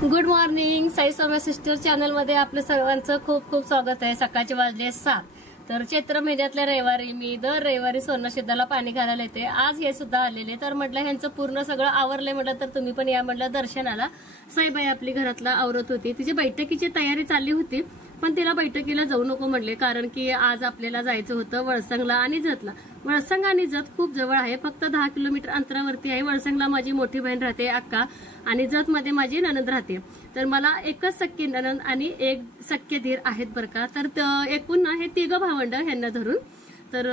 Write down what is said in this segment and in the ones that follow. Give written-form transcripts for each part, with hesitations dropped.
Good morning. Sai Saumya sister channel मध्ये आपलं सर्वांचं खूप खूप स्वागत आहे. सकाळचे वाजले 7. तर चैत्र महिन्यातल्या रविवारी मी दर रविवारी सोनशिद्धाला पाणी घालायला येते. आज हे सुद्धा आलेले, तर म्हटलं ह्यांचं पूर्ण सगळं आवरलंय. म्हटलं तर तुम्ही पण या म्हटलं दर्शनाला. साईबाई आपली घरातला आवरत होती, तिची बैठकीची तयारी चालली होती, पण तिला बैठकीला जाऊ नको म्हटले, कारण की आज आपल्याला जायचं होतं वळसंगला आणि जतला. वळसंग आणि जत खूप जवळ आहे, फक्त 10 किलोमीटर अंतरावरती आहे. वळसंगला माझी मोठी बहीण राहते अक्का, आणि जत मध्ये माझी ननंद राहते. तर मला एकच सख्खी ननंद आणि एक सख्खे धीर आहेत बरं का. तर एकूण हे 3 भावंड ह्यांना धरून. तर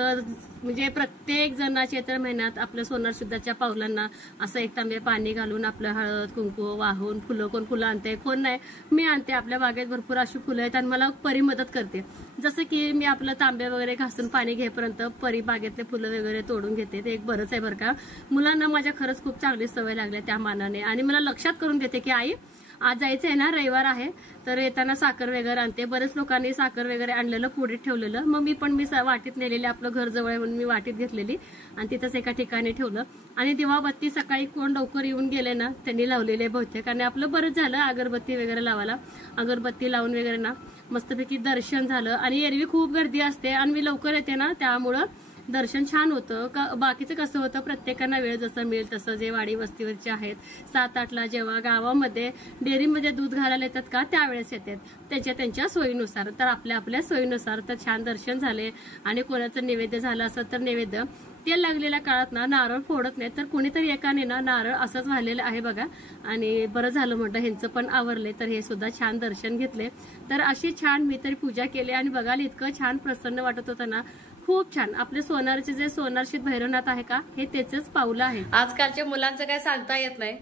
म्हणजे प्रत्येक जण चैत्र महिन्यात आपल्या सोनारशुद्धाच्या पावलांना असं एक तांबे पाणी घालून आपलं हळद कुंकू वाहून फुलं, कोण फुलं आणते कोण नाही, मी आणते. आपल्या बागेत भरपूर अशी फुलं आहेत आणि मला परी मदत करते. जसं की मी आपलं तांबे वगैरे घासून पाणी घेईपर्यंत परी बागेतले फुलं वगैरे तोडून घेते. ते एक बरंच आहे बरं का. मुलांना माझ्या खरंच खूप चांगली सवय लागली त्या मानाने, आणि मला लक्षात करून देते की आई आज जायचं आहे ना, रविवार आहे, तर येताना साखर वगैरे आणते. बरेच लोकांनी साखर वगैरे आणलेलं पुढे ठेवलेलं, मग मी पण वाटीत नेलेली. आपलं घर जवळ आहे म्हणून मी वाटीत घेतलेली आणि तिथंच एका ठिकाणी ठेवलं. आणि दिवाबत्ती सकाळी कोण लवकर येऊन गेले ना त्यांनी लावलेले बहुतेक, आणि आपलं बरंच झालं अगरबत्ती वगैरे लावायला. अगरबत्ती लावून वगैरे ना मस्तपैकी दर्शन झालं. आणि एरवी खूप गर्दी असते आणि मी लवकर येते ना, त्यामुळं दर्शन छान होतं. बाकीचं कसं होतं, प्रत्येकांना वेळ जसं मिळेल तसं, जे वाडी वस्तीवरचे आहेत 7-8ला जेव्हा गावामध्ये डेअरीमध्ये दूध घालायला येतात का त्यावेळेस येतात त्यांच्या सोयीनुसार. तर आपल्या सोयीनुसार तर छान दर्शन झाले. आणि कोणाचं नैवेद्य झालं असं तर नैवेद्य तेल लागलेल्या काळात ना नारळ फोडत नाही, तर कोणीतरी एकाने ना नारळ असंच वाहिलेलं आहे बघा. आणि बरं झालं म्हटलं ह्यांचं पण आवरले, तर हे सुद्धा छान दर्शन घेतले. तर अशी छान मी तरी पूजा केली आणि बघायला इतकं छान प्रसन्न वाटत होतं ना, खूप छान. आपले सोनारचे जे सोनारशीत भैरवनाथ आहे का, हे त्याचंच पावलं आहे. आजकालच्या मुलांचं काय सांगता येत नाही.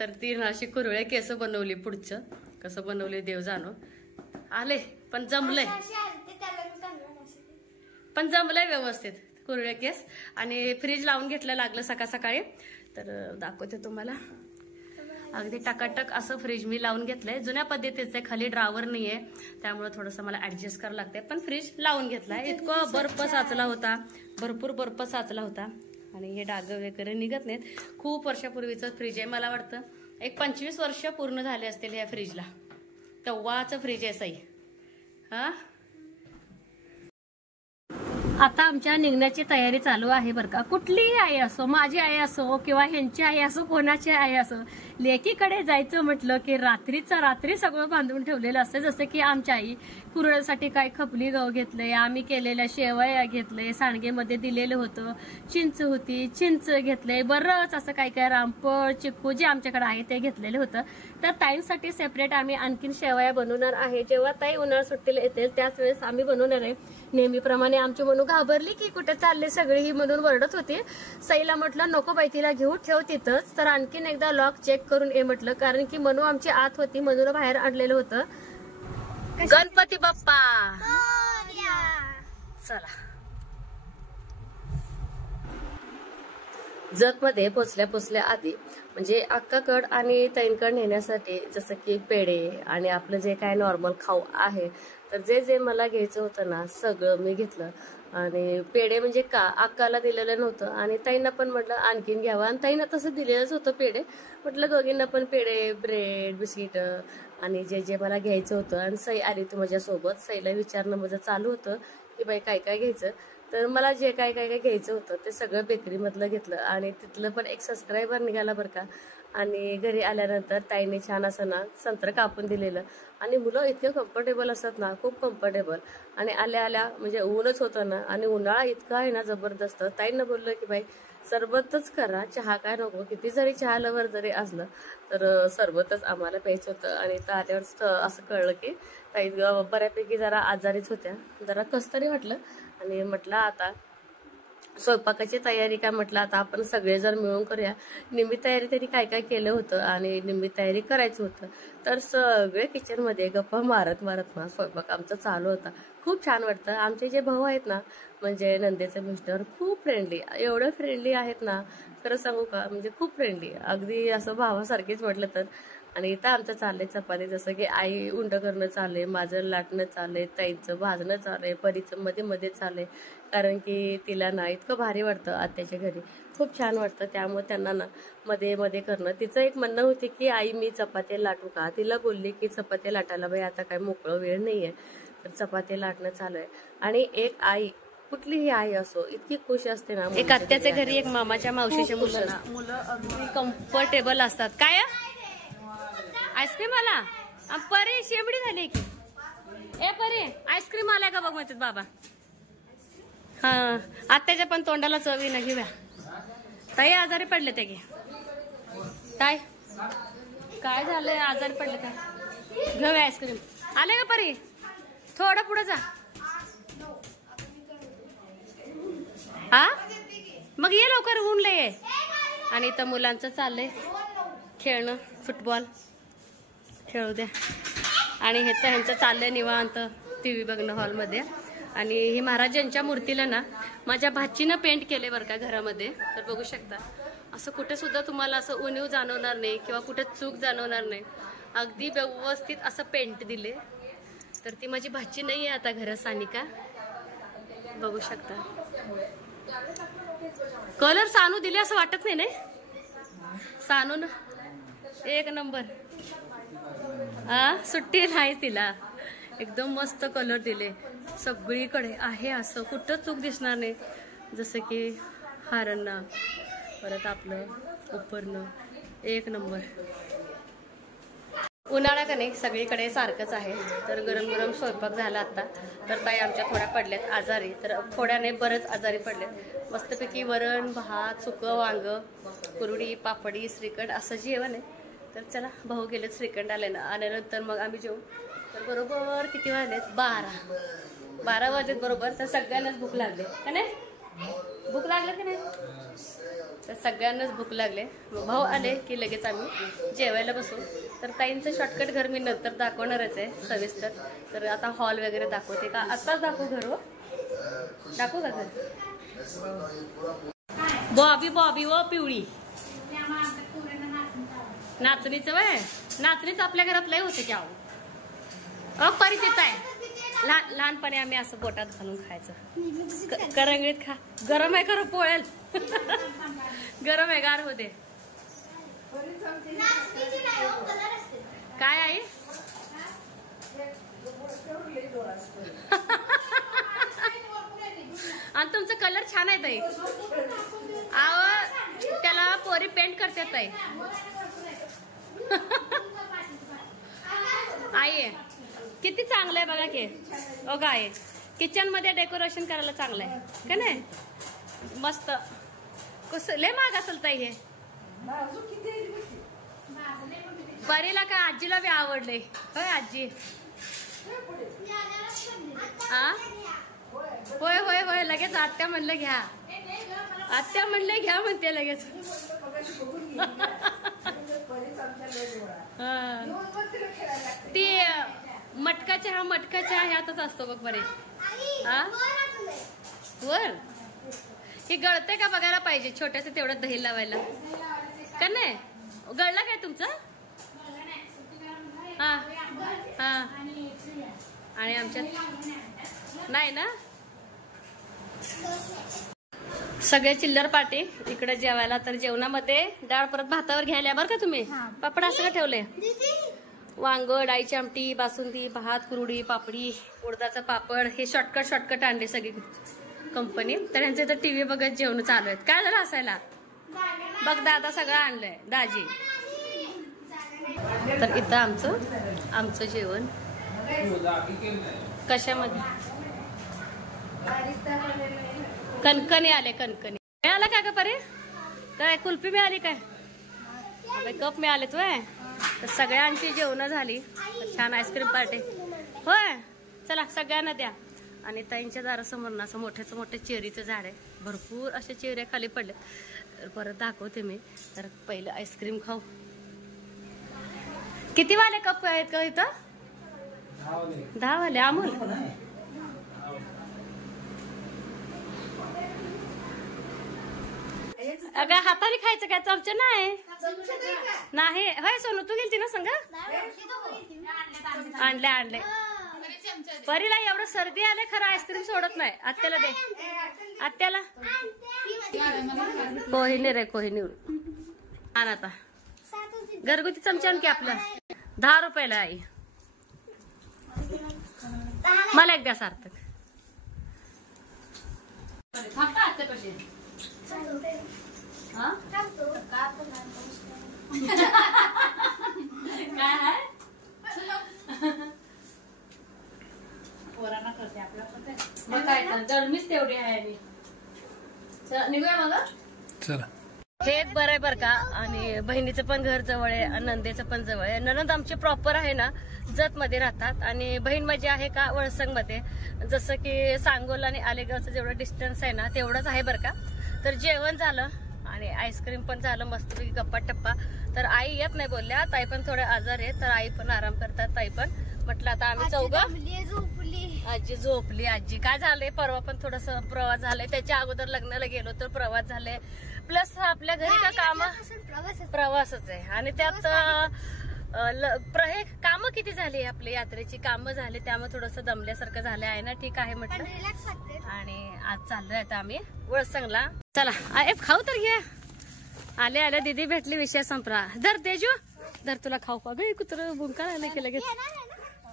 तर ती अशी कुरळे केस बनवली, पुढचं कसं बनवले देव जाणो. आले पण जमलंय, व्यवस्थित कुरळे केस. आणि फ्रीज लावून घेतलं लागलं सकाळ सकाळी, तर दाखवते तुम्हाला. अगदी टकाटक असं फ्रीज मी लावून घेतलंय. जुन्या पद्धतीचे, खाली ड्रावर नाहीये, त्यामुळे थोडंसं मला ऍडजस्ट करावं लागतंय, पण फ्रीज लावून घेतलाय. इतकं बर्फ साचला होता, भरपूर बर्फ साचला होता, आणि हे डाग वगैरे निघत नाहीत. खूप वर्षापूर्वीचं फ्रीज आहे, मला वाटतं एक 25 वर्ष पूर्ण झाले असतील या फ्रीजला. तेव्हाचं फ्रीज आहे सई. हा, आता आमच्या निघण्याची तयारी चालू आहे बरं का. कुठलीही आई असो, माझी आई असो किंवा ह्यांची आई असो, कोणाची आई असो, लेकीकडे जायचं म्हटलं की रात्री सगळं बांधून ठेवलेलं असतं. जसं की आमच्या आई कुरळ्यासाठी काय खपली गहू घेतलंय, आम्ही केलेल्या शेवया घेतलंय, सांडगेमध्ये दिलेलं होतं, चिंच होती, चिंच घेतलंय, बरंच असं काय काय रामफळ चिक्कू जे आमच्याकडे आहे ते घेतलेलं होतं. तर ताईंसाठी सेपरेट आम्ही आणखीन शेवया बनवणार आहे. जेव्हा ताई उन्हाळा सुट्टीला येतील त्याच वेळेस आम्ही बनवणार आहे. नेहमीप्रमाणे आमची मनू घाबरली की कुठे चालले सगळी ही म्हणून वरडत होती. सईला म्हटलं नको बाई, तिला घेऊ ठेव तिथंच. तर आणखीन एकदा लॉक चेक करून ये म्हटलं, कारण की मनू आमची आत होती, मनूला बाहेर आणलेलं होतं. गणपती बाप्पा चला. जत मध्ये पोचल्या आधी म्हणजे अक्काकड आणि ताईंकड नेण्यासाठी जसं की पेढे आणि आपलं जे काय नॉर्मल खाऊ आहे, तर जे मला घ्यायचं होतं ना सगळं मी घेतलं. आणि पेढे म्हणजे का अक्काला दिलेलं नव्हतं, आणि ताईंना पण म्हटलं आणखीन घ्यावं, आणि ताईंना तसं दिलेलंच होतं पेढे. म्हटलं दोघींना पण पेढे, ब्रेड, बिस्किट आणि जे मला घ्यायचं होतं. आणि सई आली होती माझ्यासोबत. सईला विचारणं माझं चालू होतं की बाई काय काय घ्यायचं. तर मला जे काय घ्यायचं होतं ते सगळं बेकरीमधलं घेतलं. आणि तिथलं पण एक सबस्क्रायबर निघाला बरं का. आणि घरी आल्यानंतर ताईने छान असं ना संत्र कापून दिलेलं. आणि मुलं इतके कम्फर्टेबल असतात ना, खूप कम्फर्टेबल. आणि आल्या म्हणजे ऊनच होतं ना, आणि उन्हाळा इतका आहे ना जबरदस्त. ताईंना बोललं की बाई सरबतच करा, चहा काय नको. किती जरी चहा लवर जरी असलं तर सरबतच आम्हाला प्यायचं होतं. आणि तर आल्यावर असं कळलं की ताई बऱ्यापैकी जरा आजारीच होत्या, जरा कस तरी वाटलं. आणि म्हटलं आता स्वयंपाकाची तयारी काय, म्हटलं आता आपण सगळेजण मिळून करूया. निम्मी तयारी त्यांनी काय केलं होतं आणि निम्मी तयारी करायचं होतं. तर सगळे किचनमध्ये गप्पा मारत ना स्वयंपाक आमचा चालू होता. खूप छान वाटतं. आमचे जे भाऊ आहेत ना, म्हणजे नंदेचे मिस्टर, खूप फ्रेंडली, एवढं फ्रेंडली आहेत ना, खरं सांगू का, म्हणजे खूप फ्रेंडली, अगदी असं भावासारखीच म्हटलं तर. आणि इथं आमचं चाललंय चपाती, जसं की आई उंड करणं चाललंय, माझं लाटणं चाललंय, ताईंचं भाजणं चाललंय, परीचं मध्ये चाललंय. कारण की तिला ना इतकं भारी वाटतं आत्याच्या घरी. खूप छान वाटतं. त्यामुळे त्यांना ना मध्ये मध्ये करणं. तिचं एक म्हणणं होते की आई मी चपात्या लाटू का. तिला बोलली की चपात्या लाटायला बाई आता काय मोकळं वेळ नाहीये, तर चपात्या लाटणं चालू आहे. आणि एक आई, कुठलीही आई असो, इतकी खुश असते ना. एक आत्याच्या घरी एक मामाच्या मावशीच्या मुलं अगदी कम्फर्टेबल असतात. काय आईस्क्रीम आला परे, शेवडी झाली की ए परे आईस्क्रीम आलाय का बघ म्हणतात बाबा. हा आत्याच्या पण तोंडाला चवी ना. घेऊया ताई, आजारी पडले ते की काय, काय झालंय, आजारी पडले काय. घेऊया आईस्क्रीम. आले का परी, थोडं पुढे जा. हा मग ये लवकर, ऊन लय. आणि इथं मुलांचं चाललंय खेळणं, फुटबॉल खेळू द्या. आणि हे तर ह्यांचं चाललंय निवांत टीव्ही बघणं हॉलमध्ये. आणि ही महाराजांच्या मूर्तीला ना माझ्या भाचीनं पेंट केले बरं का घरामध्ये. तर बघू शकता, असं कुठे सुद्धा तुम्हाला असं उणीव जाणवणार नाही किंवा कुठे चूक जाणवणार नाही. अगदी व्यवस्थित असं पेंट दिले. तर ती माझी भाची नाही आहे आता घरात, सानिका. बघू शकता कलर सानू दिले असं वाटत नाही नाही. सानू ना एक नंबर. सुट्टी नाही तिला, एकदम मस्त कलर दिले. सगळीकडे आहे असं, कुठं चूक दिसणार नाही. जसं की हारांना, परत आपलं उपरणं, एक नंबर. उन्हाळा का नाही सगळीकडे सारखंच आहे. तर गरम गरम स्वयंपाक झाला आता. तर ताई आमच्या थोड्या पडल्यात आजारी, तर थोड्याने बरंच आजारी पडलेत. मस्तपैकी वरण भात, सुकं वांग, कुरडी, पापडी, श्रीखंड असं जेवण आहे. तर चला, भाऊ गेलेत श्रीखंड आल्यानंतर मग आम्ही जेवू. तर बरोबर किती वाजलेत, 12 वाजलेत बरोबर. तर सगळ्यांनाच भूक लागले का नाही, भूक लागले की नाही. तर सगळ्यांनाच भूक लागले. भाऊ आले की लगेच आम्ही जेवायला बसू. तर ताईंचं शॉर्टकट घर मी नंतर दाखवणारच आहे सविस्तर. तर आता हॉल वगैरे दाखवते का, आताच दाखवू घर, दाखवू का घर. बॉबी बॉबी व पिवळी नाचणीचं वय, नाचणीच आपल्या घरात लय होते की अहो. परिचित आहे. लहानपणी आम्ही असं पोटात घालून खायचं. करंगळीत खा. गरम आहे खरं, पोळेल. गरम आहे, गार होते. काय आहे आणि तुमचा कलर छान आहे ताई. त्याला पोरी पेंट करतात ताई. आई किती चांगलं आहे बघा की. ओ काय किचन मध्ये डेकोरेशन करायला चांगलं आहे का नाही. मस्त. कसं लय महाग असेल ताई हे. परीला का आजीला बी आवडले होय आजी. होय होय होय, लगेच आत्या म्हणलं घ्या, आत्या म्हणले घ्या म्हणते लगेच. ती मटकाच्या ह्यातच असतो बघ बरे. वर हे गळते का बघायला पाहिजे. छोट्याचं तेवढं दही लावायला का नाही. गळला काय तुमचं. हा हा, आणि आमच्यात नाही ना. सगळे चिल्लर पार्टी इकडे जेवायला. तर जेवणामध्ये डाळ परत भातावर घ्यायला बरं का तुम्ही. पापड असं ठेवले, वांग, डाळीची आमटी, बासुंदी, भात, कुरडी, पापडी, उडदाचा पापड. हे शॉर्टकट आणले सगळी कंपनी. तर यांचे तर टीव्ही बघत जेवण चालू आहेत. काय झालं असायला बघ, दादा सगळं आणलंय, दाजी. तर इथं आमचं जेवण कशामध्ये. कणकणी आले, कणकणी मिळालं काय का परे. काय कुल्फी मिळाली काय, कप मिळाले तू. तर सगळ्यांची जेवण झाली. छान आईस्क्रीम पार्टी होय. चला सगळ्यांना द्या. आणि ताईंच्या दारासमोर ना असं मोठे चेरीचं झाड आहे. भरपूर अशा चेऱ्या खाली पडल्या. तर परत दाखवते मी. तर पहिलं आईस्क्रीम खाऊ. किती वाले कप आहेत का इथं. 10 वाले अमूल. अगं हाताने खायचं काय, चमचा नाही होय. सोनू तू गेलती ना संग. आणले परीला एवढं सर्दी आले खरं आईस्क्रीम सोडत नाही. आत्याला दे, आत्याला. कोहिनी रे कोहिनी आण आता. घरगुती चमचा की आपलं 10 रुपयाला आई. मला एक द्या सार्थक. मग काय तर गरमीच तेवढी आहे. निघूया मग. चला. हे एक बरं आहे बरं का. आणि बहिणीचं पण घर जवळ आहे, नंदेचं पण जवळ आहे. ननंद आमचे प्रॉपर आहे ना जत मध्ये राहतात आणि बहीण माझी आहे का वळसंग मध्ये. जसं की सांगोल आणि आलेगावचं जेवढं डिस्टन्स आहे ना तेवढंच आहे बरं का. तर जेवण झालं आणि आईस्क्रीम पण झालं मस्तपैकी गप्पा टप्पा. तर आई येत नाही बोलल्या. ताई पण थोडे आजार आहे तर आई पण आराम करतात. ताई पण म्हटलं आता आम्ही चौघं. आजी झोपली. आजी काय झालंय परवा पण थोडस प्रवास झालाय. त्याच्या अगोदर लग्नाला गेलो तर प्रवास झाले. प्लस आपल्या घरी का काम प्रवासच आहे आणि त्यात हे कामं किती झाली आपली यात्रेची कामं झाली त्यामुळे थोडस दमल्यासारखं झालं आहे ना. ठीक आहे म्हटलं. आणि आज चाललोय आता आम्ही वळसंगला. चला खाऊ तर घ्या. आले आले दीदी भेटली विषय संपला. धर तेजू धर तुला खाऊ का गे कुत्र भुंका नाही की लगेच.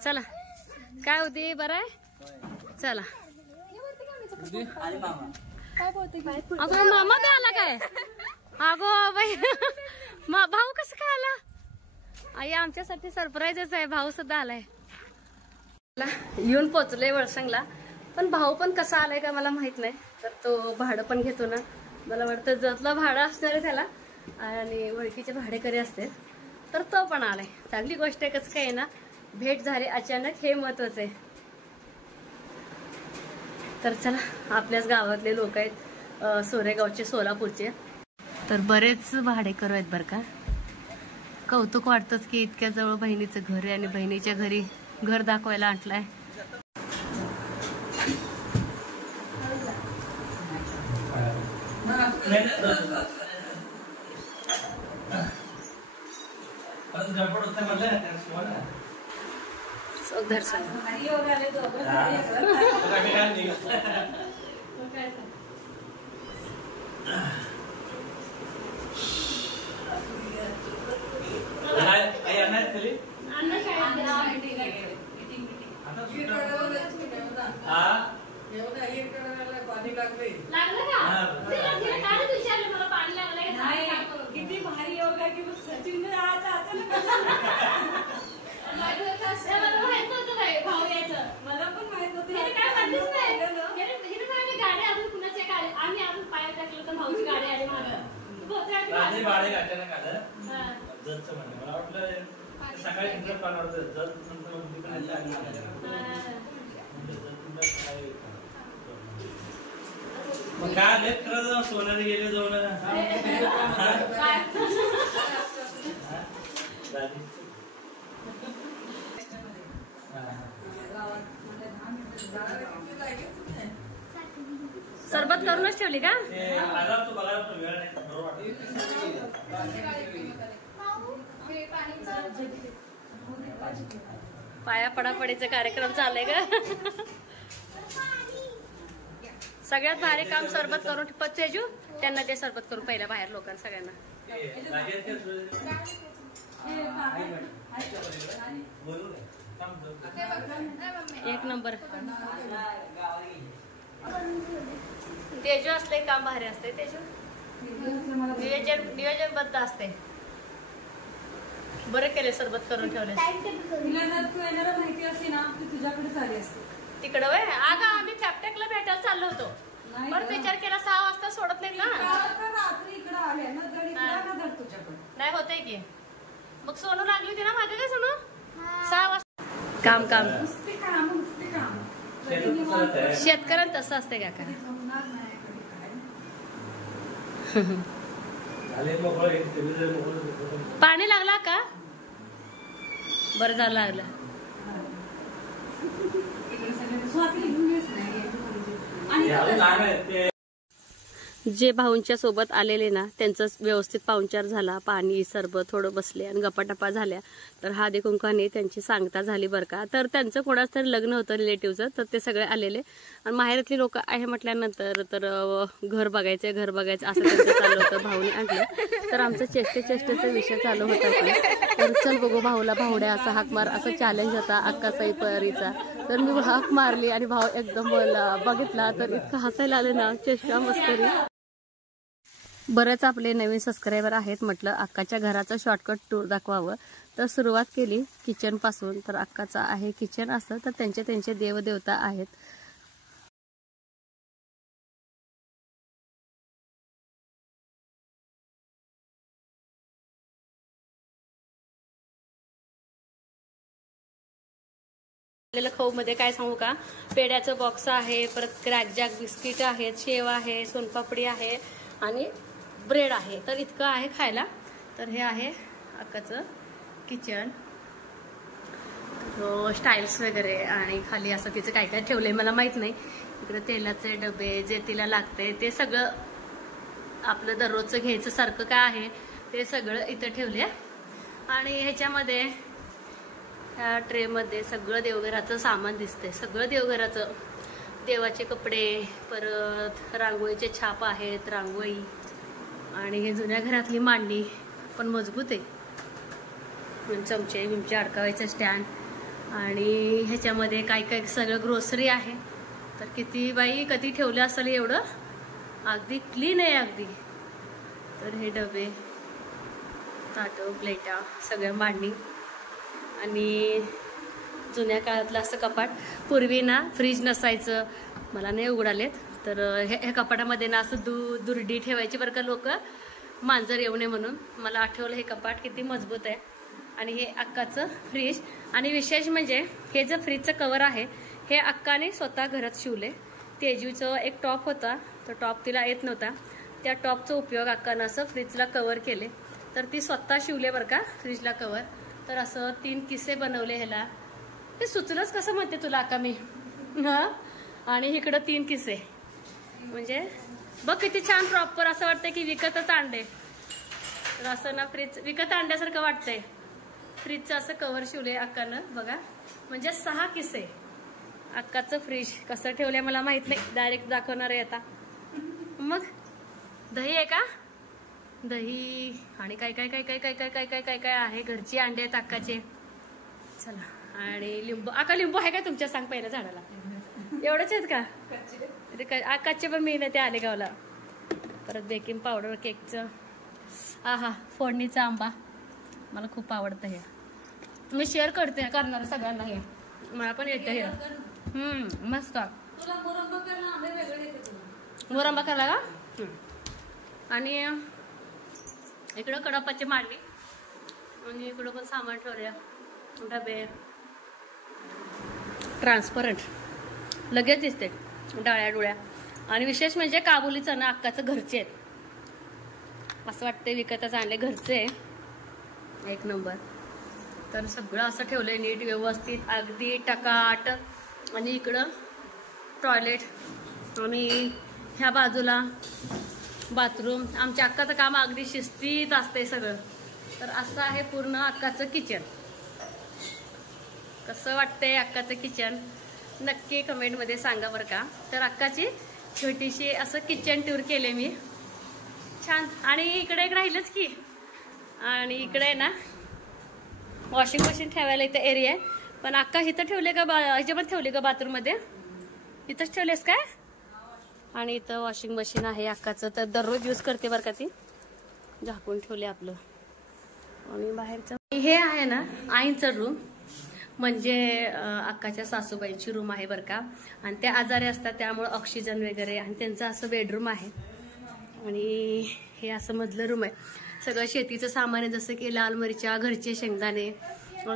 चला काय होती बरं आहे. चला अगो मामा बी आला काय. अगो बाई भाऊ कसं काय आला. आई आमच्यासाठी सरप्राईजच आहे. भाऊ सुद्धा आलाय. येऊन पोचलोय वळसंगला. पण भाऊ पण कसा आलाय का मला माहित नाही. तर तो भाडं पण घेतो ना. मला वाटतं जतला भाडं असणार आहे त्याला आणि ओळखीचे भाडेकरी असते तर तो पण आलाय. चांगली गोष्ट आहे. कसं काय ना भेट झाली अचानक हे महत्वाचं आहे. तर चला आपल्याच गावातले लोक आहेत सोरेगावचे सोलापूरचे. तर बरेच भाडेकरू आहेत बरं का. कौतुक वाटतंच की इतक्या जवळ बहिणीचं घर आहे आणि बहिणीच्या घरी घर दाखवायला आणलंय. किती भारी योगा की सचिन भाऊ यायचं मला पण माहित होतं. गाडी अजून कुणाच्या आम्ही अजून पाया टाकलं तर भाऊची गाडी आली मागं. मला वाटलं सकाळी काय लेट करत जाऊ सोन्याने गेले जाऊन सरबत करूनच ठेवली का. पाया पडापडीचा कार्यक्रम चाललाय का. सगळ्यात भारी काम सरबत करून तेजू त्यांना ते सरबत करून पहिल्या बाहेर लोकांना सगळ्यांना. एक नंबर. तेजू असले काम भारी असते. तेजू नियोजनबद्ध असते. बरं केले सरबत करून ठेवले. माहिती असते ना ती तुझ्याकडेच आली असते. तिकडं वय अगं आम्ही फॅपटेकला भेटायला चाललो होतो. बरं विचार केला 6 वाजता सोडत नाही ना. रात्री इकडे आले ना तुझ्याकडे नाही होतंय की. मग सोनू लागली होती ना मागे काय सोनू 6 वाजता. काम काम शेतकऱ्यांना तसं असते का काय. पाणी लागला का. बरं झालं लागलं. जे भाऊंच्या सोबत आलेले ना त्यांचं व्यवस्थित पाहुणचार झाला, पाणी सरबत थोडं बसले आणि गप्पाटप्पा झाल्या. तर हळदी कुंकाने त्यांची सांगता झाली बरं का. तर त्यांचं कोणाच तरी लग्न होतं रिलेटिव्हचं, तर ते सगळे आलेले आणि माहेरातली लोक आहे म्हटल्यानंतर तर घर बघायचं असं त्यांचं चालू होतं. भाऊने आणलं तर आमचं चेष्टेचा विषय चालू होता की तर चल बघू भाऊला भावड्या असा हाक मार, असं चॅलेंज होता अक्कासाई परीचा. तर मी हाक मारली आणि भाऊ एकदम बघितला तर इतकं हसायला आले ना, चेष्टा मस्करी. बरेच आपले नवीन सबस्क्रायबर आहेत, म्हटलं अक्काच्या घराचं शॉर्टकट टूर दाखवावं. तर सुरुवात केली किचन पासून. तर अक्काचा आहे किचन असं, तर त्यांचे देवदेवता आहेत. खाऊ मध्ये काय सांगू का, पेड्याचं बॉक्स आहे, परत क्रॅकजॅक बिस्किट आहेत, शेव आहे, सोनपापडी आहे आणि ब्रेड आहे. तर इतकं आहे खायला. तर हे आहे अक्काचं किचन, स्टाईल्स वगैरे आणि खाली असं तिचं काय काय ठेवलंय मला माहित नाही. इकडे तेलाचे डबे जे तिला लागते ते सगळं आपलं दररोजचं घ्यायचं सारखं काय आहे ते सगळं इथं ठेवले. आणि ह्याच्यामध्ये ह्या ट्रे मध्ये सगळं देवघराचं सामान दिसतंय, सगळं देवघराचं, देवाचे कपडे, परत रांगोळीचे छाप आहेत, रांगोळी आणि हे जुन्या घरातली मांडणी पण मजबूत आहे, चमचे बिमचे अडकावायचं स्टँड आणि ह्याच्यामध्ये काय काय सगळं ग्रोसरी आहे. तर किती बाई कधी ठेवलं असेल एवढं, अगदी क्लीन आहे अगदी. तर हे डबे, ताटं, प्लेटा, सगळं मांडणी आणि जुन्या काळातलं असं कपाट. पूर्वी ना फ्रीज नसायचं, मला नाही उघडालेत. तर ह्या कपाटामध्ये ना असं दुर्डी ठेवायची बरं का लोक, मांजर येऊ नये म्हणून. मला आठवलं हे कपाट किती मजबूत आहे. आणि हे अक्काचं फ्रीज. आणि विशेष म्हणजे हे जे फ्रीजचं कवर आहे हे अक्काने स्वतः घरात शिवले. तेजूचं एक टॉप होता, तो टॉप तिला येत नव्हता, त्या टॉपचा उपयोग अक्कानं असं फ्रीजला कवर केले. तर ती स्वतः शिवले बरं का फ्रीजला कवर. तर असं 3 किस्से बनवले ह्याला. ते सुचलंच कसं म्हणते तुला अक्का मी, हा. आणि इकडं 3 किस्से, म्हणजे बघ किती छान प्रॉपर असं वाटतंय की विकतच आणले. तर असं ना फ्रीज विकत आणल्यासारखं वाटतंय. फ्रीजचं असं कव्हर शिवले अक्कानं बघा, म्हणजे 6 किस्से. अक्काचं फ्रीज कसं ठेवलंय मला माहित नाही, डायरेक्ट दाखवणार आहे आता. मग दही आहे का, दही आणि काय काय काय काय काय काय काय काय काय काय आहे. घरची अंडे आहेत अक्काचे. चला, आणि लिंबू. अक्का लिंबू आहे का तुमच्या, सांग पहिल्या झाडाला. एवढंच आहेत का, अक्काचे पण मी ते आले गावला. परत बेकिंग पावडर केकचं, हा फोडणीचा आंबा मला खूप आवडतं. हे मी शेअर करणार सगळ्यांना, हे मला पण येतं हे. मस्त. मुरंबा खाला का. आणि इकडं कडापाची मांडणी आणि इकडं पण सामान ठेवूया, डबे ट्रान्सपरंट लगेच दिसते, डाळ्या डोळ्या. आणि विशेष म्हणजे काबुली चणा अक्काचं घरचे आहेत, असं वाटतंय विकतच आणले, घरचे एक नंबर. तर सगळं असं ठेवलंय नीट व्यवस्थित अगदी टकाट. आणि इकडं टॉयलेट आणि ह्या बाजूला बाथरूम. आमच्या अक्काचं काम अगदी शिस्तीत असतंय सगळं. तर असं आहे पूर्ण अक्काचं किचन. कसं वाटतंय अक्काचं किचन नक्की कमेंटमध्ये सांगा बरं का. तर अक्काची छोटीशी असं किचन टूर केले मी, छान. आणि इकडे एक राहिलंच की, आणि इकडे ना वॉशिंग मशीन ठेवायला इथं एरिया आहे. पण अक्का इथं ठेवले का, ह्याच्यामध्ये ठेवले का बाथरूम मध्ये, इथंच ठेवलेस काय. आणि इथं वॉशिंग मशीन आहे अक्काचं, तर दररोज यूज करते बरं का ती, झाकून ठेवले आपलं. आणि बाहेरचं हे आहे ना आईंचं रूम, म्हणजे अक्काच्या सासूबाईंची रूम आहे बरं का. आणि त्या आजारी असतात त्यामुळे ऑक्सिजन वगैरे, आणि त्यांचं असं बेडरूम आहे. आणि हे असं मधलं रूम आहे, सगळं शेतीचं सामान आहे, जसं की लाल मिरच्या, घरचे शेंगदाणे,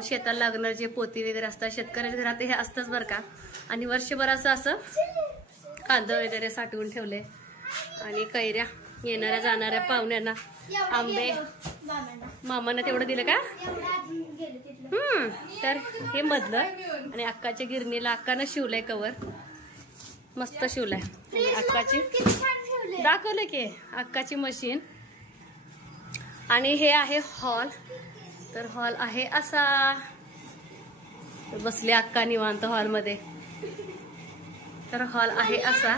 शेताला लागणार जे पोती वगैरे असतात शेतकऱ्याच्या घरात हे असतंच बरं का. आणि वर्षभर असं कांदा वगैरे साठवून ठेवले. आणि कैऱ्या येणाऱ्या जाणाऱ्या पाहुण्यांना, आंबे मामांना तेवढं दिलं का. तर हे मधलं. आणि अक्काच्या गिरणीला अक्कानं शिवलंय कवर, मस्त शिवलाय. आणि अक्काची दाखवलं की अक्काची मशीन. आणि हे आहे हॉल. तर हॉल आहे असा. बसले अक्का निवांत हॉल मध्ये. तर हॉल आहे असा.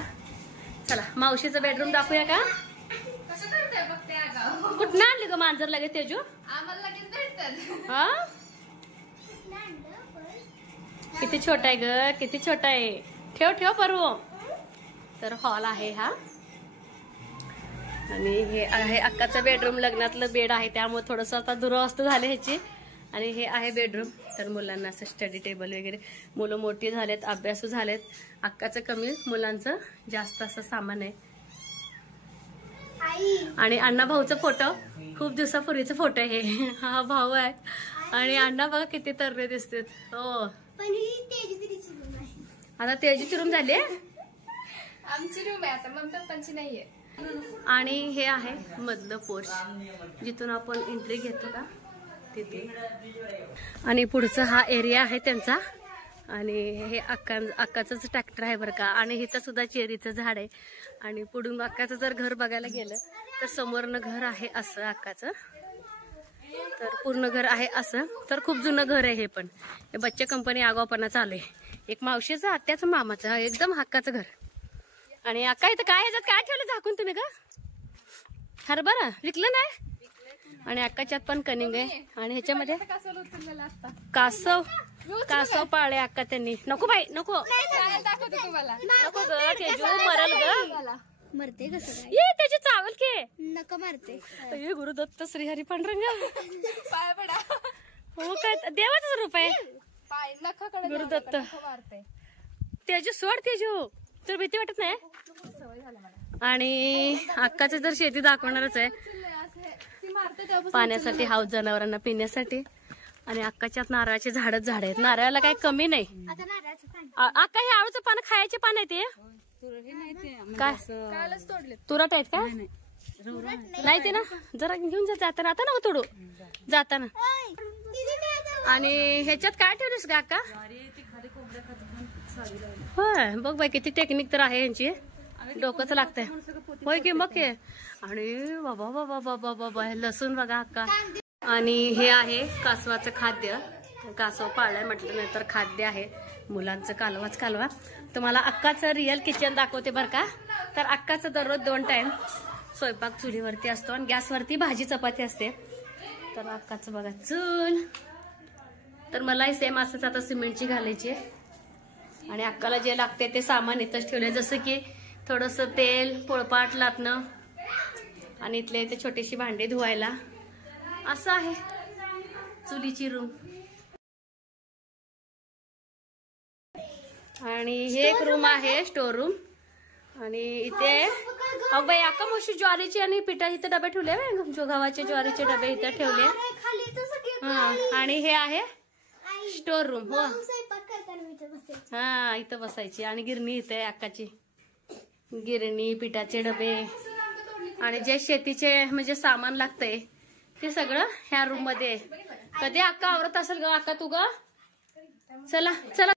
चला मावशीचं बेडरूम दाखवूया का? कुठं आणली ग मांजर लगेच तेजू? हा किती छोटा आहे ग, किती छोटा आहे. ठेव ठेव परू. तर हॉल आहे हा. आणि हे आहे अक्काचं बेडरूम. लग्नातलं बेड आहे त्यामुळे थोडस आता दुरावस्था झाले ह्याची. आणि हे आहे बेडरूम. तर मुलांना असं स्टडी टेबल वगैरे. मुलं मोठी झालेत, अभ्यासू झालेत. अक्काचं कमी, मुलांचं जास्त असं सामान आहे. आणि अण्णा भाऊचा फोटो, खूप दिवसापूर्वीचा फोटो आहे हे. हा भाऊ आहे. आणि अण्णा बघा किती तर्रे दिसतात. हो आता तेजीची रूम झाली. आमची रूम आहे आता, मम्मी पप्पांची नाहीये. आणि हे आहे मधलं पोर्च, जिथून आपण एंट्री घेतो का तिथे. आणि पुढचा हा एरिया आहे त्यांचा. आणि हे अक्काचंच ट्रॅक्टर आहे बरं का. आणि इथं सुद्धा चेरीचं झाड आहे. आणि पुढून अक्काचं जर घर बघायला गेलं तर समोरनं घर आहे असं अक्काचं. तर पूर्ण घर आहे असं. तर खूप जुनं घर आहे हे. पण हे बच्चे कंपनी आगावपणा चालू आहे. एक मावशीचं, आत्याचं, मामाचं, एकदम हक्काचं घर. आणि अक्का इथं काय ह्याच्यात काय ठेवलं झाकून तुम्ही का? हरभरा विकलं नाही. आणि अक्काच्यात पण कनिंग आहे. आणि ह्याच्यामध्ये कासव पाळे अक्का त्यांनी. नको बाई नको, नको ग तेजू मरल ग. मरते कसं ये त्याची चावल के नका मारते. ये गुरुदत्त श्रीहरी पांडुरंग. पाय पडा. हो काय देवाचंच रूप आहे पाय नखाकडे गुरुदत्त. मारते. तेजू सोड तेजू, तुला भीती वाटत नाही? आणि अक्काची तर शेती दाखवणारच आहे. पाण्यासाठी, हाऊस जनावरांना पिण्यासाठी. आणि अक्काच्यात नारळाचे झाड आहेत. नारळाला काही कमी नाही. अक्का हे आळूचं पान खायचे पान आहे ते काय? तुरट आहेत का? नाही ते ना जरा घेऊन जाताना. आता ना तोडू जाताना. आणि ह्याच्यात काय ठेवलीस का अक्का? होय बघ बाई किती टेक्निक तर आहे यांची. डोकंच लागतंय होय की मग. आणि बाबा बाबा बाबा बाबा लसूण बघा अक्का. आणि हे आहे कासवाचं खाद्य. कासव पाळलाय म्हटलं नंतर खाद्य आहे. मुलांचं कालवाच कालवा. तुम्हाला अक्काचं रिअल किचन दाखवते बरं का. तर अक्काचं दररोज 2 टाइम स्वयंपाक चुलीवरती असतो. आणि गॅसवरती भाजी चपाती असते. तर अक्काचं बघा चूल. तर मलाही सेम असंच आता सिमेंटची घालायची. आणि अक्काला जे लागते ते सामान इथंच ठेवले. जसं की थोडस तेल, पोळपाट, लाटणं. आणि इथले इथे छोटीशी भांडी धुवायला. असं आहे चुलीची रूम. आणि हे एक रूम आहे स्टोर रूम. आणि इथे अहो बाई अक्का मशी ज्वारीची आणि पिठाचे इथे डबे ठेवले. गव्हाचे ज्वारीचे डबे इथे ठेवले. आणि हे आहे स्टोर रूम. हो हा इथं बसायची. आणि गिरणी इथे आहे अक्काची. गिरणी, पिठाचे डबे आणि जे शेतीचे म्हणजे सामान लागतंय ते सगळं ह्या रूम मध्ये. कधी अक्का आवरत असेल ग अक्का तू ग? चला चला.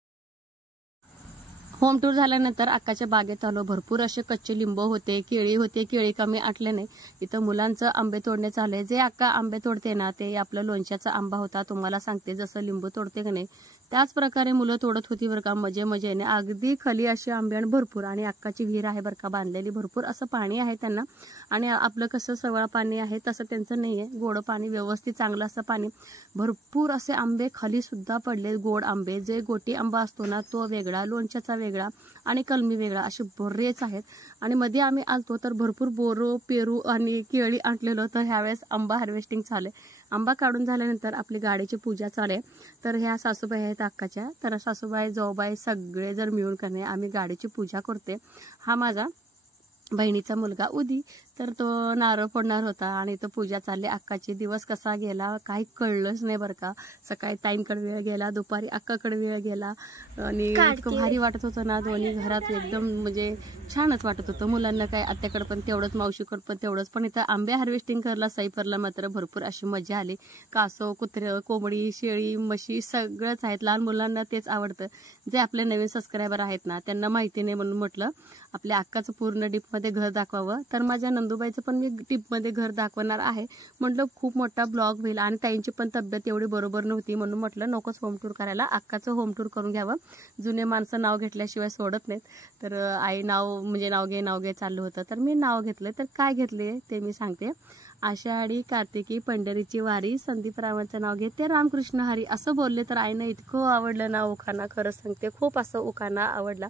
होम टूर झाल्यानंतर अक्काच्या बागेत आलो. भरपूर असे कच्चे लिंब होते, केळी होते. केळी कमी आटले नाही. इथं मुलांचं आंबे तोडणे चालू आहे. जे अक्का आंबे तोडते ना ते आपलं लोणच्याचा आंबा होता. तुम्हाला सांगते जसं लिंबू तोडते का नाही त्याच प्रकारे मुलं तोडत होती बरं का. मजेने अगदी खाली अशी आंबे आणि भरपूर. आणि अक्काची विहीर आहे बरं का बांधलेली. भरपूर असं पाणी आहे त्यांना. आणि आपलं कसं सवळा पाणी आहे तसं त्यांचं नाहीये. गोड पाणी, व्यवस्थित चांगलं असं पाणी. भरपूर असे आंबे खाली सुद्धा पडले. गोड आंबे. जे गोटी आंबा असतो ना तो वेगळा, लोणच्याचा वेगळा आणि कलमी वेगळा, असे बरेच आहेत. आणि मध्ये आम्ही आलतो तर भरपूर बोरो, पेरू आणि केळी आणलेलो. तर ह्यावेळेस आंबा हार्वेस्टिंग चालू आहे. आंबा काढून झाल्यानंतर आपली गाडीची पूजा चालू आहे. तर ह्या सासूबाई आहेत अक्काच्या. तर सासूबाई, जाऊबाई सगळे जर मिळून करणे आम्ही गाडीची पूजा करते. हा माझा बहिणीचा मुलगा उदी. तर तो नारळ फोडणार होता आणि तो पूजा चालली अक्काची. दिवस कसा गेला काही कळलंच नाही बरं का. सकाळी ताईंकडे वेळ गेला, दुपारी अक्काकडे वेळ गेला. आणि इतकं भारी वाटत होतं ना. दोन्ही घरात एकदम म्हणजे छानच वाटत होतं. मुलांना काय आत्याकडे पण तेवढंच, मावशीकडे पण तेवढंच. पण इथं आंबे हार्वेस्टिंग करायला सैपरला मात्र भरपूर अशी मजा आली. कासव, कुत्रे, कोंबडी, शेळी, म्हशी सगळंच आहेत. लहान मुलांना तेच आवडतं. जे आपले नवीन सबस्क्रायबर आहेत ना त्यांना माहिती नाही म्हणून म्हटलं. आपल्या अक्काचं पूर्ण डीपमध्ये घर दाखवावं. तर माझ्या नंदूबाईचं पण मी डीपमध्ये घर दाखवणार आहे. म्हटलं खूप मोठा ब्लॉग होईल आणि ताईंची पण तब्येत एवढी बरोबर नव्हती म्हणून म्हटलं नकोच होम टूर करायला, अक्काचं होम टूर करून घ्यावं. जुने माणसं नाव घेतल्याशिवाय सोडत नाहीत. तर आई नाव घे चाललं होतं. तर मी नाव घेतलं. तर काय घेतले ते मी सांगते. आषाढी कार्तिकी पंढरीची वारी, संदीपरावांचं नाव घे ते रामकृष्ण हरी असं बोलले. तर आईनं इतकं आवडलं ना उखाणा, खरंच सांगते खूप असं उखाणा आवडला.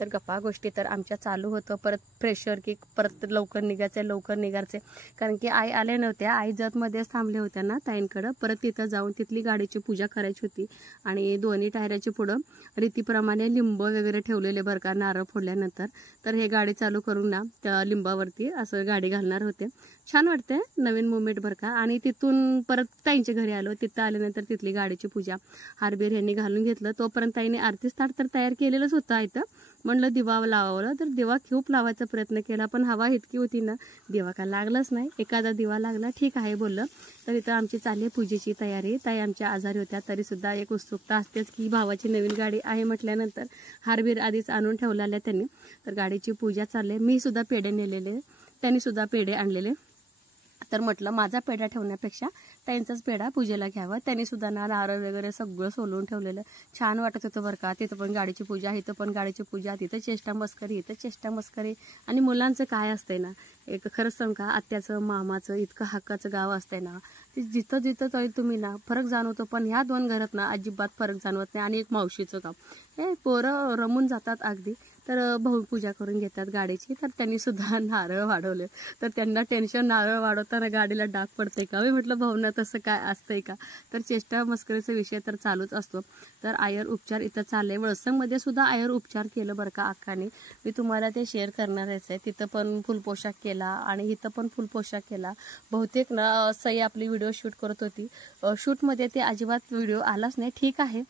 तर गप्पा गोष्टी तर आमच्या चालू होतं. परत प्रेशर की परत लवकर निघायचे कारण की आई आल्या नव्हत्या. आई जतमध्येच थांबल्या होत्या ना ताईंकडं. परत तिथं जाऊन तिथली गाडीची पूजा करायची होती आणि दोन्ही टायराच्या पुढं रीतीप्रमाणे लिंब वगैरे ठेवलेले बरं का, नारळ फोडल्यानंतर. तर हे गाडी चालू करून ना त्या लिंबावरती असं गाडी घालणार होते. छान वाटते, नवीन मुवमेंट बरं का. आणि तिथून परत ताईंच्या घरी आलो. तिथं आल्यानंतर तिथली गाडीची पूजा हारबीर ह्यांनी घालून घेतलं. तोपर्यंत ताईने आरतीच ताट तर तयार केलेलंच होतं. इथं म्हणलं दिवा लावावं. तर दिवा खूप लावायचा प्रयत्न केला पण हवा इतकी होती ना दिवा काय लागलाच नाही. एखादा दिवा लागला ठीक आहे बोललं. तर इथं आमची चालली पूजेची तयारी. ताई आमच्या आजारी होत्या तरी सुद्धा एक उत्सुकता असतेच की भावाची नवीन गाडी आहे म्हटल्यानंतर हारबीर आधीच आणून ठेवलेल्या त्यांनी. तर गाडीची पूजा चालली. मी सुद्धा पेढे नेलेले, त्यांनी सुद्धा पेढे आणलेले. तर म्हटलं माझा पेढा ठेवण्यापेक्षा त्यांचाच पेढा पूजेला घ्यावा. त्यांनी सुद्धा नारळ वगैरे सगळं सोलून ठेवलेलं. छान वाटत होतं बरं का. तिथं पण गाडीची पूजा, इथं पण गाडीची पूजा, तिथं चेष्टा मस्करी, इथं चेष्टा मस्करी. आणि मुलांचं काय असतंय ना, एक खरंच सांग का, आत्याचं मामाचं इतकं हक्काचं गाव असतंय ना, ते जिथं जाईल तुम्ही ना फरक जाणवतो. पण ह्या दोन घरात ना अजिबात फरक जाणवत नाही. आणि एक मावशीचं गाव, हे पोरं रमून जातात अगदी. तर भाऊ पूजा करून घेतात गाडीची. तर त्यांनी सुद्धा नारळ वाढवले. तर त्यांना टेन्शन, नारळ वाढवताना गाडीला डाग पडते का. मी म्हटलं भाऊना तसं काय असतंय का. तर चेष्टा मस्करीचा विषय तर चालूच असतो. तर आयर उपचार इथं चालले. वळसंगमध्ये सुद्धा आयर उपचार केलं बरं का अक्काने. मी तुम्हाला ते शेअर करणारच आहे. तिथं पण फुल पोशाख केला आणि इथं पण फुल पोशाख केला. बहुतेक ना सई आपली व्हिडिओ शूट करत होती. शूटमध्ये ते अजिबात व्हिडिओ आलाच नाही. ठीक आहे,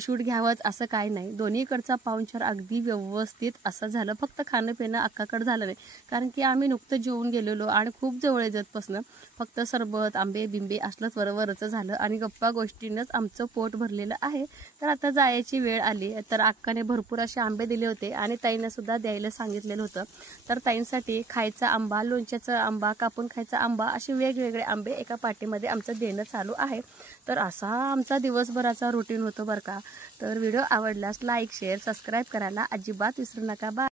शूट घ्यावंच असं काय नाही. दोन्हीकडचा पाहुणचार अगदी व्यवस्थित असं झालं. फक्त खाणं पिणं अक्काकडे झालं नाही कारण की आम्ही नुकतं जेवून गेलेलो आणि खूप जवळ जतपासनं फक्त सरबत आंबे बिंबे असलंच वरवरचं झालं आणि गप्पा गोष्टीनंच आमचं पोट भरलेलं आहे. तर आता जायची वेळ आली. तर अक्काने भरपूर असे आंबे दिले होते आणि ताईनं सुद्धा द्यायला सांगितलेलं होतं. तर ताईंसाठी खायचा आंबा, लोणच्याचा आंबा, कापून खायचा आंबा, असे वेगवेगळे आंबे एका पाटीमध्ये आमचं देणं चालू आहे. तर असा आमचा दिवसभराचा रुटीन होतो बरं का. तर व्हिडिओ आवडल्यास लाईक शेअर सबस्क्राईब करायला अजिबात विसरू नका. बाय.